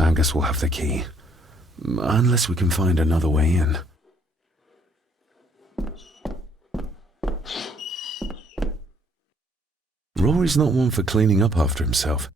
I guess we'll have the key. Unless we can find another way in. Rory's not one for cleaning up after himself.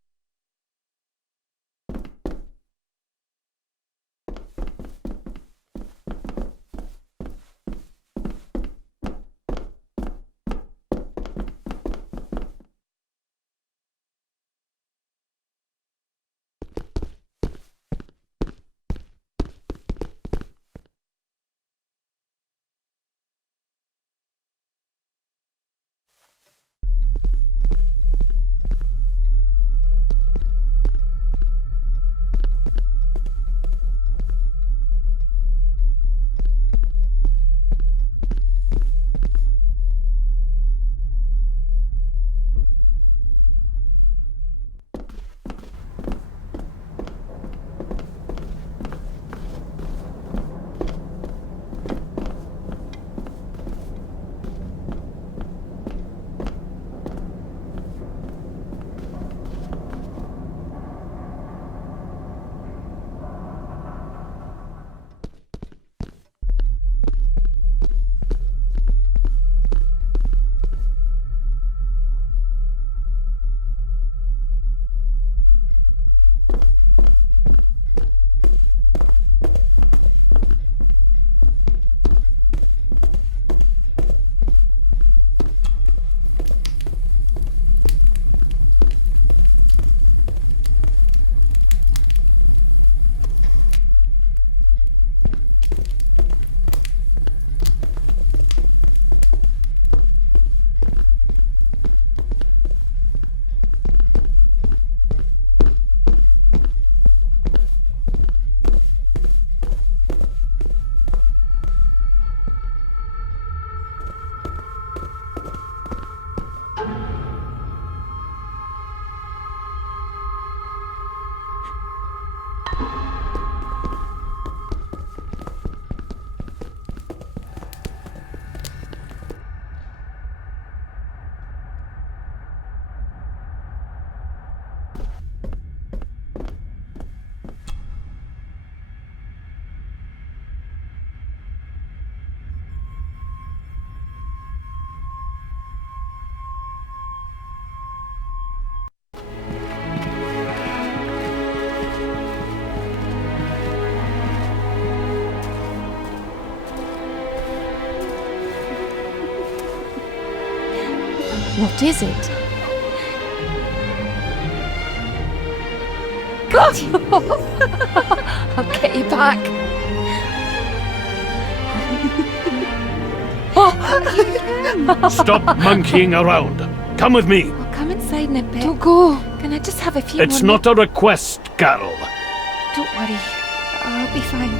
What is it? I'll get you back. Stop monkeying around. Come with me. I'll come inside in a bit. Don't go. Can I just have a few It's more not a request, Carol. Don't worry. I'll be fine.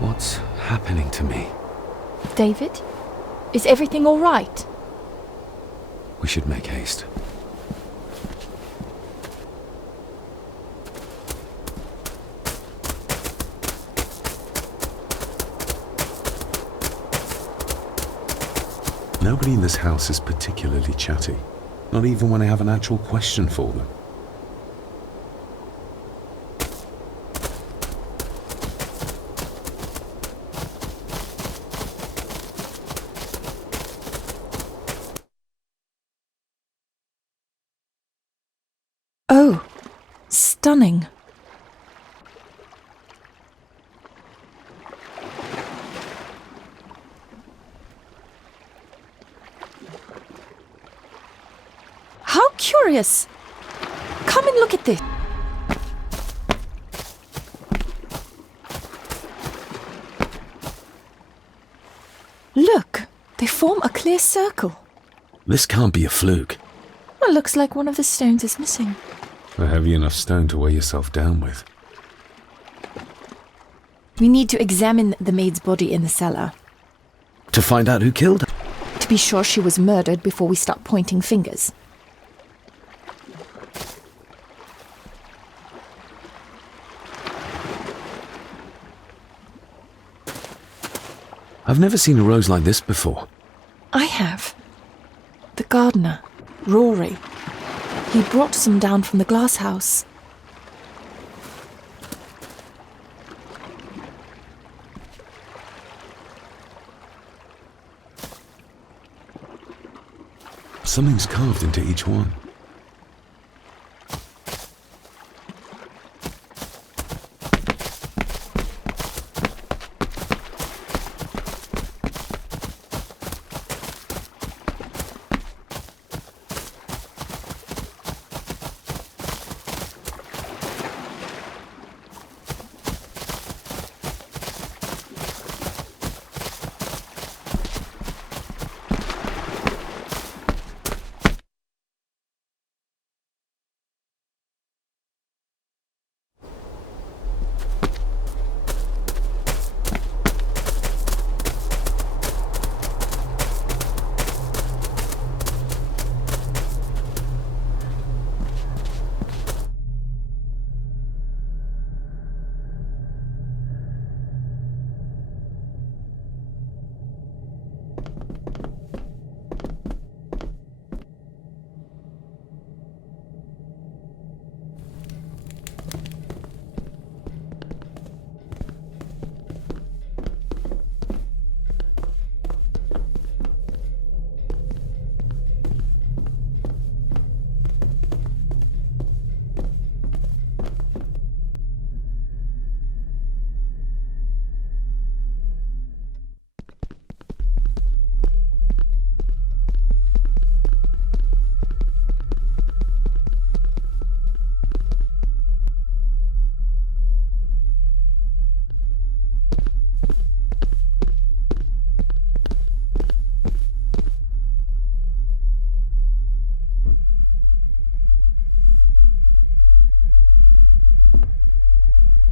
What's happening to me? David? Is everything all right? We should make haste. Nobody in this house is particularly chatty. Not even when I have an actual question for them. Oh, stunning. How curious! Come and look at this. Look, they form a clear circle. This can't be a fluke. Well, looks like one of the stones is missing. A heavy enough stone to weigh yourself down with. We need to examine the maid's body in the cellar. To find out who killed her? To be sure she was murdered before we start pointing fingers. I've never seen a rose like this before. I have. The gardener, Rory. He brought some down from the glass house. Something's carved into each one.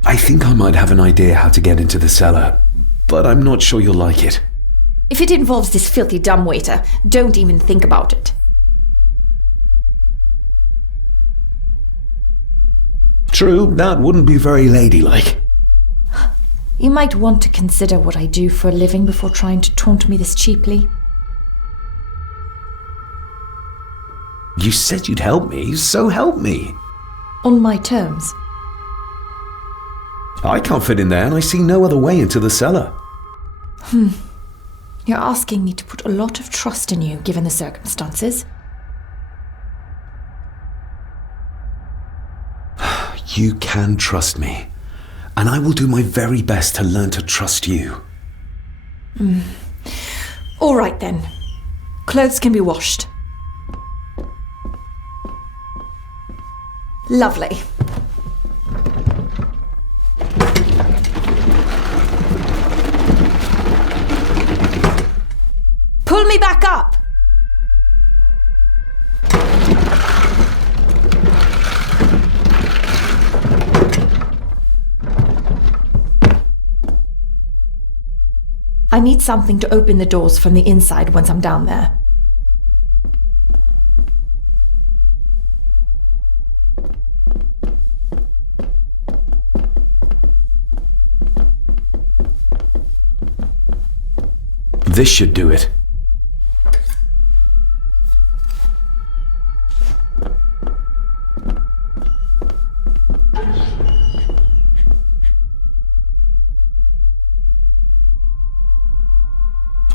I think I might have an idea how to get into the cellar, but I'm not sure you'll like it. If it involves this filthy dumbwaiter, don't even think about it. True, that wouldn't be very ladylike. You might want to consider what I do for a living before trying to taunt me this cheaply. You said you'd help me, so help me. On my terms. I can't fit in there, and I see no other way into the cellar. You're asking me to put a lot of trust in you, given the circumstances. You can trust me, and I will do my very best to learn to trust you. All right then. Clothes can be washed. Lovely. Pull me back up! I need something to open the doors from the inside once I'm down there. This should do it.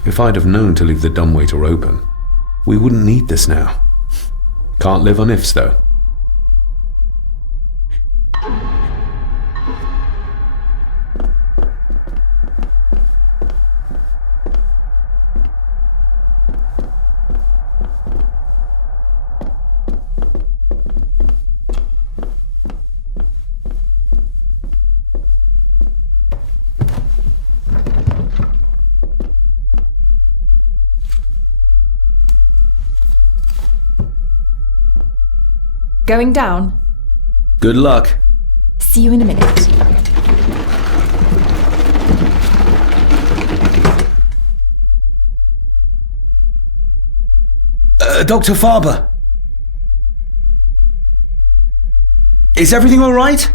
If I'd have known to leave the dumbwaiter open, we wouldn't need this now. Can't live on ifs, though. Going down? Good luck. See you in a minute. Dr. Farber. Is everything all right?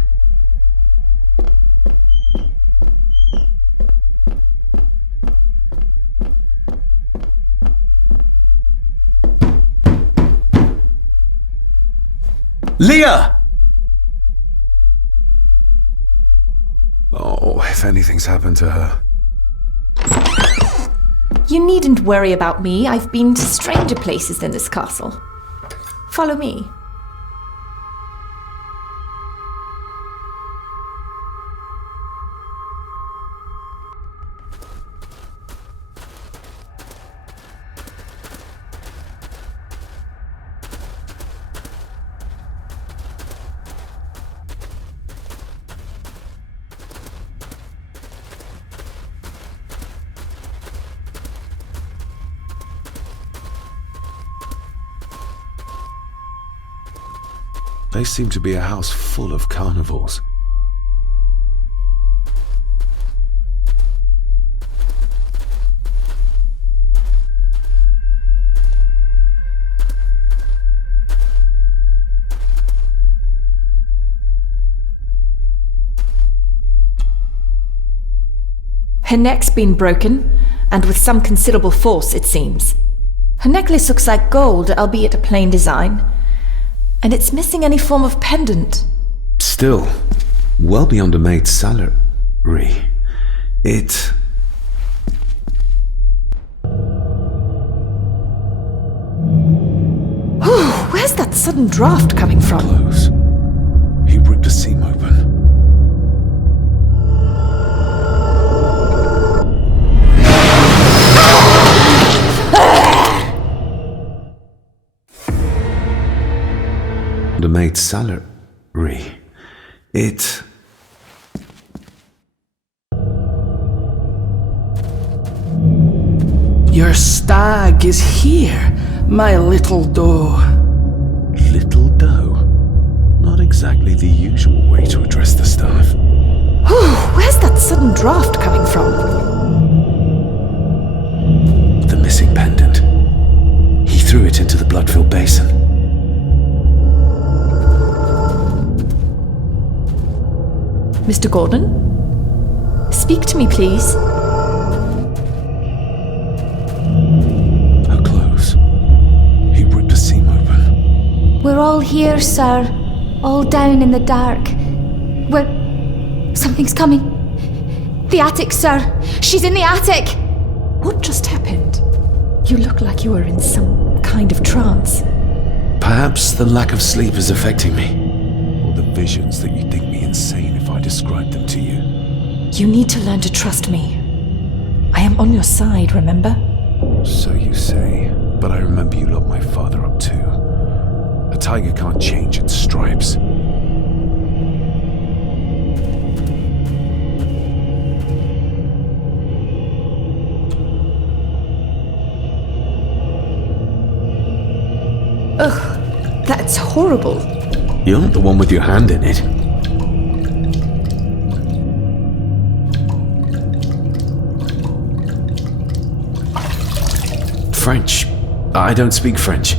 Leah! Oh, if anything's happened to her. You needn't worry about me. I've been to stranger places than this castle. Follow me. They seem to be a house full of carnivores. Her neck's been broken, and with some considerable force, it seems. Her necklace looks like gold, albeit a plain design. And it's missing any form of pendant. Still, well beyond a maid's salary. It... Where's that sudden draft coming from? Close. He ripped a seam open. The maid's salary. It... Your stag is here, my little doe. Little doe. Not exactly the usual way to address the staff. Where's that sudden draft coming from? The missing pendant. He threw it into the blood-filled basin. Mr. Gordon? Speak to me, please. Her clothes. He ripped a seam open. We're all here, sir. All down in the dark. Something's coming. The attic, sir. She's in the attic! What just happened? You look like you were in some kind of trance. Perhaps the lack of sleep is affecting me. Or the visions that you think me insane if I describe them to you. You need to learn to trust me. I am on your side, remember? So you say, but I remember you locked my father up too. A tiger can't change its stripes. Ugh, that's horrible. You're not the one with your hand in it. French. I don't speak French.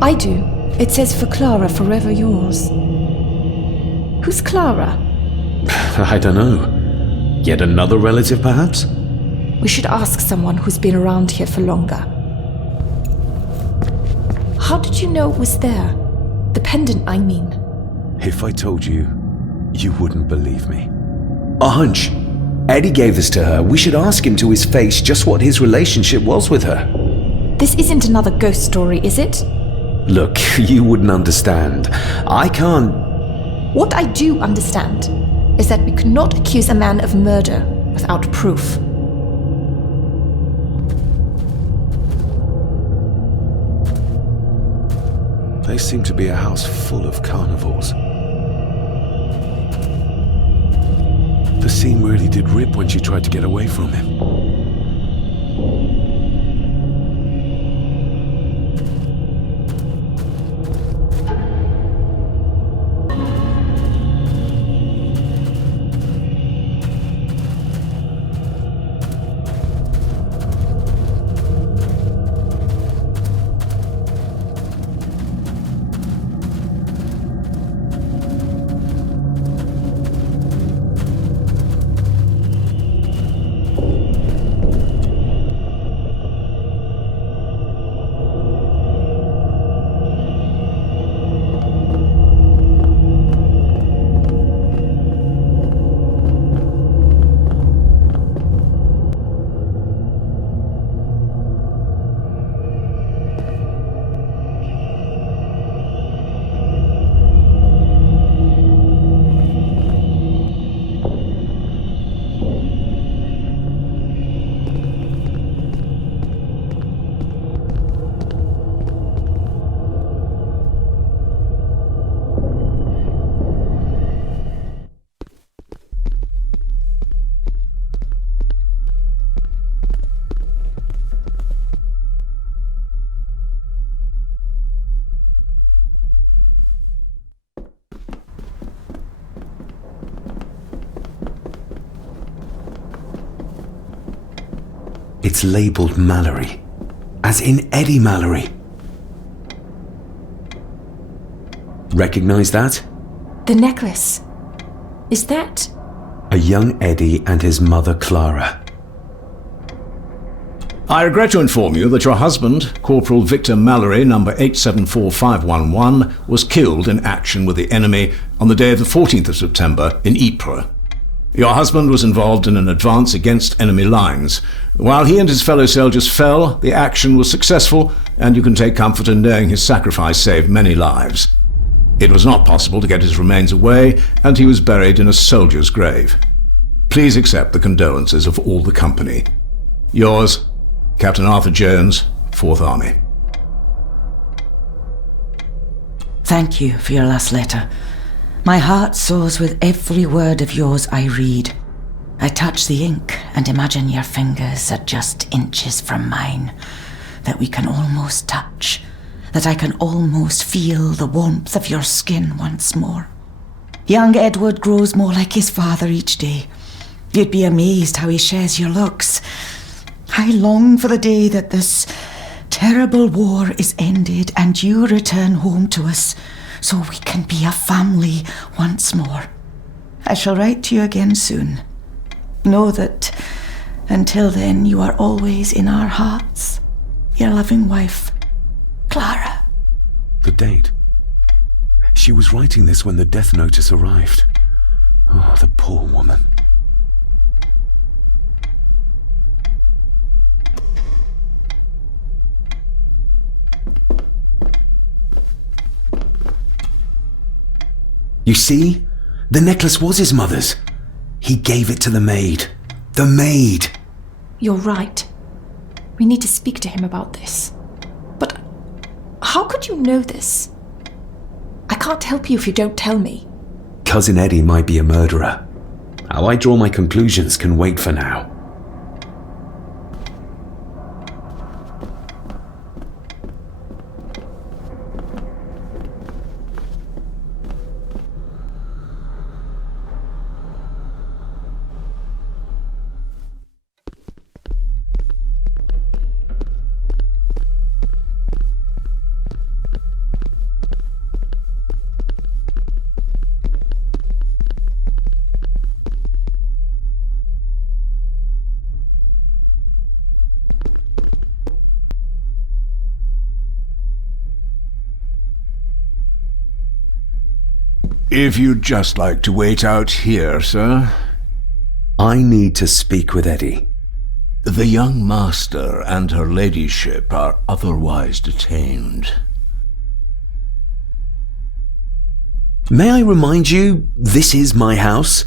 I do. It says for Clara, forever yours. Who's Clara? I don't know. Yet another relative, perhaps? We should ask someone who's been around here for longer. How did you know it was there? The pendant, I mean. If I told you, you wouldn't believe me. A hunch. Eddie gave this to her. We should ask him to his face just what his relationship was with her. This isn't another ghost story, is it? Look, you wouldn't understand. I can't... What I do understand is that we could not accuse a man of murder without proof. They seem to be a house full of carnivores. The seam really did rip when she tried to get away from him. It's labeled Mallory. As in Eddie Mallory. Recognize that? The necklace. Is that... A young Eddie and his mother Clara. I regret to inform you that your husband, Corporal Victor Mallory, number 874511, was killed in action with the enemy on the day of the 14th of September in Ypres. Your husband was involved in an advance against enemy lines. While he and his fellow soldiers fell, the action was successful, and you can take comfort in knowing his sacrifice saved many lives. It was not possible to get his remains away, and he was buried in a soldier's grave. Please accept the condolences of all the company. Yours, Captain Arthur Jones, 4th Army. Thank you for your last letter. My heart soars with every word of yours I read. I touch the ink and imagine your fingers are just inches from mine, that we can almost touch, that I can almost feel the warmth of your skin once more. Young Edward grows more like his father each day. You'd be amazed how he shares your looks. I long for the day that this terrible war is ended and you return home to us so we can be a family once more. I shall write to you again soon. Know that until then you are always in our hearts. Your loving wife, Clara. The date. She was writing this when the death notice arrived. Oh, the poor woman. You see? The necklace was his mother's. He gave it to the maid. The maid! You're right. We need to speak to him about this. But how could you know this? I can't help you if you don't tell me. Cousin Eddie might be a murderer. How I draw my conclusions can wait for now. If you'd just like to wait out here, sir. I need to speak with Eddie. The young master and her ladyship are otherwise detained. May I remind you, this is my house?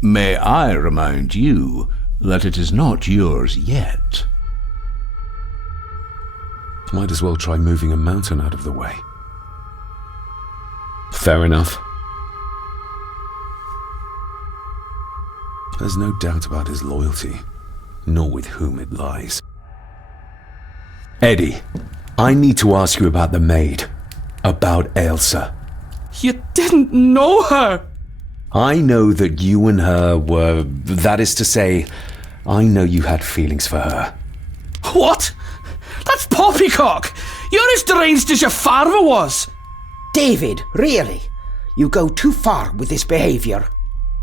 May I remind you that it is not yours yet? Might as well try moving a mountain out of the way. Fair enough. There's no doubt about his loyalty, nor with whom it lies. Eddie, I need to ask you about the maid. About Ailsa. You didn't know her! I know that you and her were... That is to say, I know you had feelings for her. What? That's poppycock! You're as deranged as your father was! David, really? You go too far with this behavior.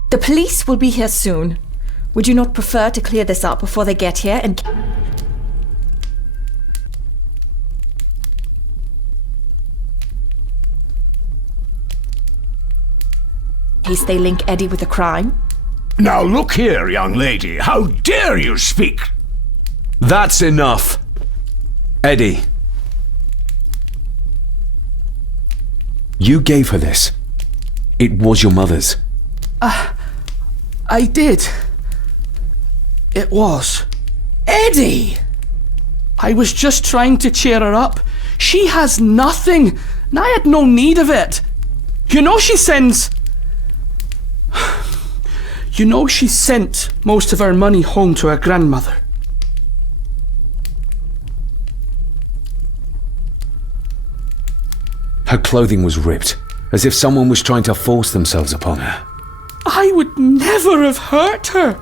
The police will be here soon. Would you not prefer to clear this up before they get here and... in case they link Eddie with a crime? Now look here, young lady. How dare you speak? That's enough. Eddie. You gave her this. It was your mother's. I did. It was. Eddie! I was just trying to cheer her up. She has nothing, and I had no need of it. You know she sends... You know she sent most of her money home to her grandmother. Her clothing was ripped, as if someone was trying to force themselves upon her. I would never have hurt her.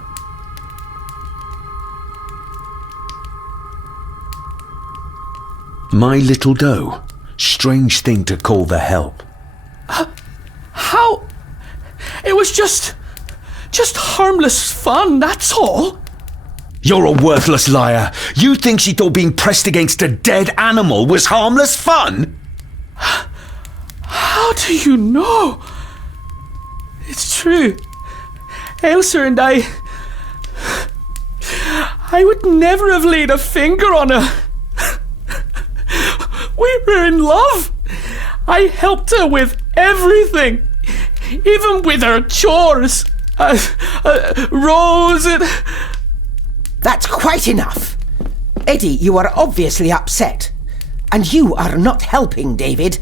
My little doe. Strange thing to call the help. How? It was just harmless fun, that's all. You're a worthless liar. You think she thought being pressed against a dead animal was harmless fun? How do you know? It's true. Ailsa and I would never have laid a finger on her. We were in love. I helped her with everything, even with her chores. Rose and... That's quite enough. Eddie, you are obviously upset. And you are not helping, David.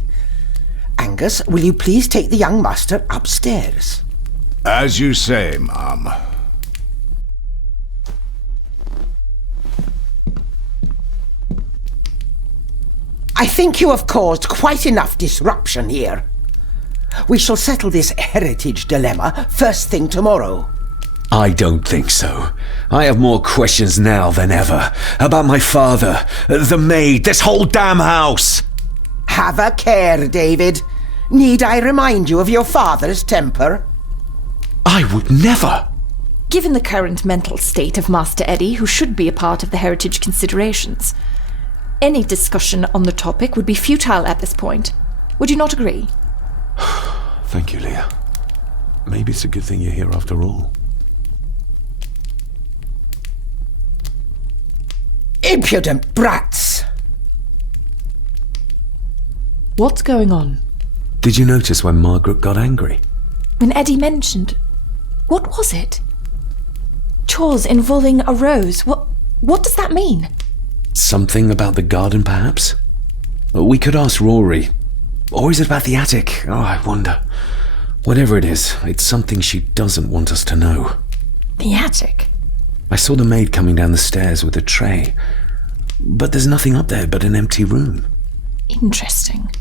Angus, will you please take the young master upstairs? As you say, Mum. I think you have caused quite enough disruption here. We shall settle this heritage dilemma first thing tomorrow. I don't think so. I have more questions now than ever. About my father, the maid, this whole damn house. Have a care, David. Need I remind you of your father's temper? I would never. Given the current mental state of Master Eddie, who should be a part of the heritage considerations, any discussion on the topic would be futile at this point. Would you not agree? Thank you, Leah. Maybe it's a good thing you're here after all. Impudent brats! What's going on? Did you notice when Margaret got angry? When Eddie mentioned... What was it? Chores involving a rose. What does that mean? Something about the garden, perhaps? We could ask Rory. Or is it about the attic? Oh, I wonder. Whatever it is, it's something she doesn't want us to know. The attic? I saw the maid coming down the stairs with a tray. But there's nothing up there but an empty room. Interesting.